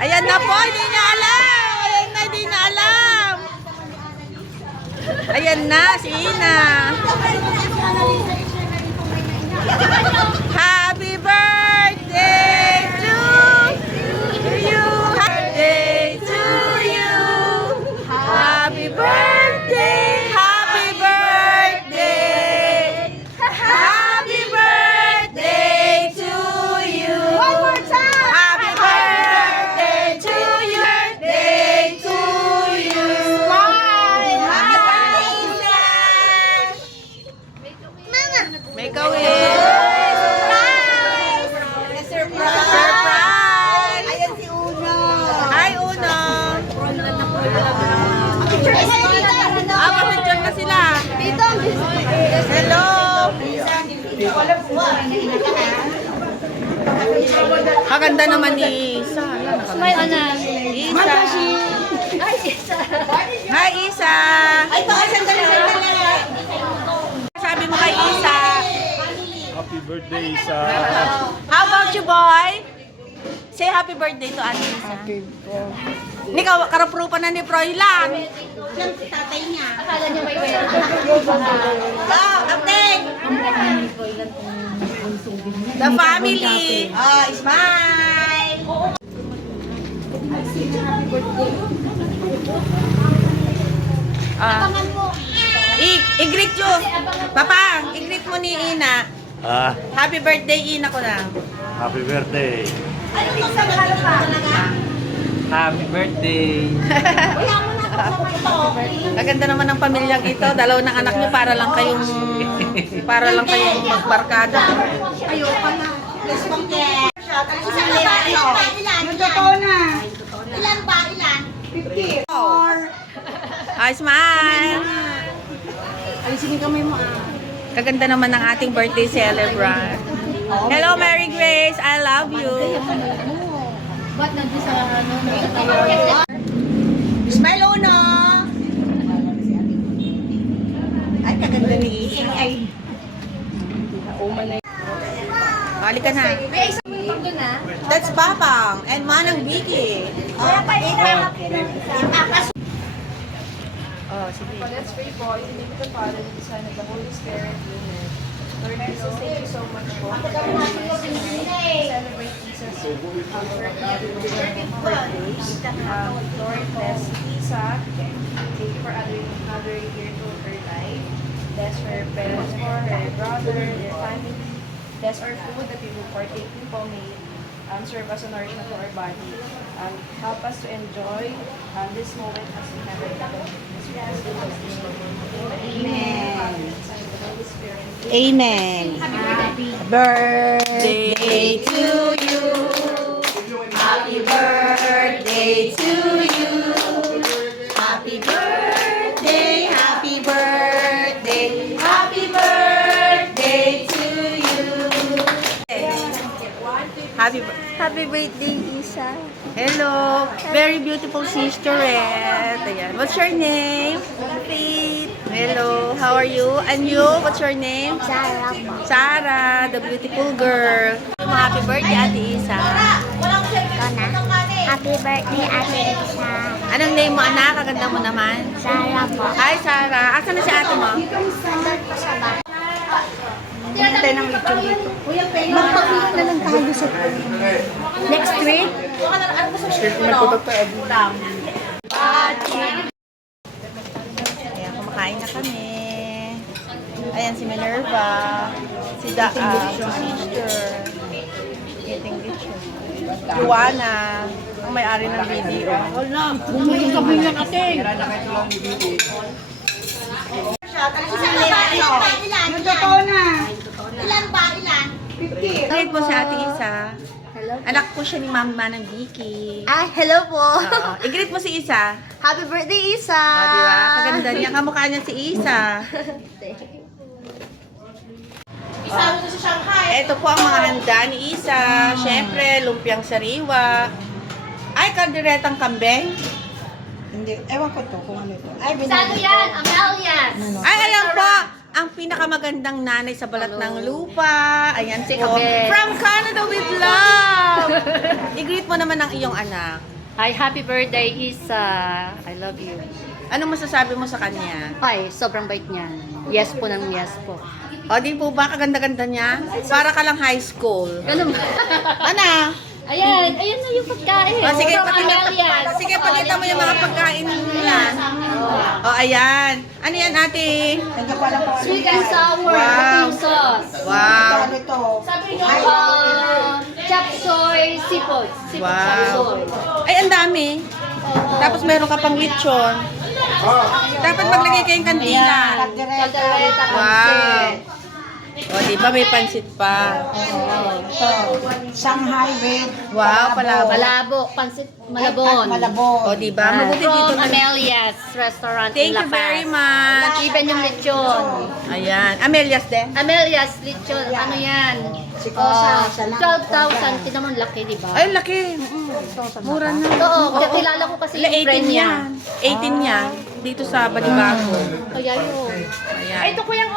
Ayan na po, hindi niya alam. Ayan na, hindi niya alam. Ayan na, si Ina. Happy birthday to you. Birthday to you. Happy birthday. Happy birthday. Happy birthday to you. One more time. Happy birthday to you. Birthday to you. Smile. Happy birthday. Make a wish. Surprise! Ayan si Uno. Hi, Uno! Papicture na sila. Dito. Hello! Kaganda naman ni Isa. Smile, anak. Isa. Ay, isa. Hi, Isa! Ay, baka sandali. Sabi mo kay Isa. Happy birthday sa How about you, boy? Say happy birthday to Ate Isa. Ni karaprupan na ni Froilan. Tatay niya. Akala niya may pera. Update. The family. Oh, smile. Ah, i-greet you. Papa, i-greet mo ni Ina. Happy birthday, Ina ko na. happy birthday. Ano yung sa pa? Happy birthday! Kaganda naman ng pamilyang ito. Dalawa ng anak niyo para lang kayong magbarkada. Ayoko na. Let's compare. Isang ba? Ilan? Yung totoo na. Ilan ba? Ilan? 50. Hi, smile. Alisin yung kamay mo Kaganda naman ng ating birthday celebrant. Hello, Mary Grace. I love you. Ba't nandun sa ano? Smile, Uno. Ay, kaganda ni Ay. Balik ka na. May isang pag doon na. That's Papang and Manang Vicky. Oh, sige. Let's pray po. In the name of the Father, and the Son, and the Holy Spirit. Amen. Lord Jesus, thank you so much po for celebrate Jesus' 30th birthday. Lord, bless Lisa. Thank you for another year to her life. Bless her parents for her brother, their family. Bless our food that we will partake in po. May serve as a nourishment to our body. Help us to enjoy this moment as we have it. Amen. Happy Birthday to you. Happy birthday to you. Happy birthday, happy birthday, happy birthday to you. Happy birthday, Isa. Hello. Very beautiful sister. Ayan. What's your name? Faith. Hello. How are you? And you? What's your name? Sarah. Sarah, the beautiful girl. Happy birthday, Ate Isa. Happy birthday, Ate Isa. Anong name mo, anak? Kaganda mo naman. Sarah po. Hi, Sarah. Asan na si ate mo? Nandun po sa bahay. Hintay ng lechon dito. Magpapila na lang tayo sa next week. Ayan, kumakain na kami. Ayan si Minerva. Si sister. Eating lechon. Luana. Ang may-ari ng video. Bumili kami yan ating. Yung totoo na. Ilan ba? Ilan? 50. Greet mo si Ate Isa. Anak po siya ni Mama ng Vicky. Hello po. I-greet mo si Isa. Happy birthday, Isa. Di ba? Kaganda niya. Kamukha niya si Isa. Ito po ang mga handa ni Isa. Siyempre, lumpiang sariwa. Ay, kalderetang kambing. Hindi, ewan ko to kung ano ito. Ay, Saan yan? Amelias. Ay, ayan po. ang pinakamagandang nanay sa balat ng lupa. Ayan Si po. Kabet. From Canada with love! I-greet mo naman ang iyong anak. Hi, happy birthday, Isa. I love you. Anong masasabi mo sa kanya? Ay, sobrang bait niya. Yes po ng yes po. O, di po ba kaganda-ganda niya? Para ka lang high school. Ganun ba? Ana? Ayan na yung pagkain. O, sige, From pakita, Amelias. sige, pakita mo yung mga pagkain nila. O, ayan. Ano yan, ate? Sweet and sour, Wow. wow. Sauce. Wow. Chop soy, seafood. Seafood Wow. chop soy. Ay, ang dami. Tapos meron ka pang lechon. Dapat maglagay kayong kandila. Caldereta, Wow. pansit. O, di ba may pansit pa? Shanghai with Wow, pala. Malabo, pansit malabon. malabon. O, di ba? Mabuti dito From na. Amelias Restaurant Thank in La you Paz. very much. Even yung lechon. Ayan. Amelias din. Amelias lechon, ano yan? Si Kosa, siya lang. 12,000. Tinan mo, laki, di ba? Ay, laki. Mura na. Oo, kilala ko kasi Wala, yung friend 18 niya. yan. 18 yan. Dito sa Balibago. Kaya yun. Ayan. Ito ko yung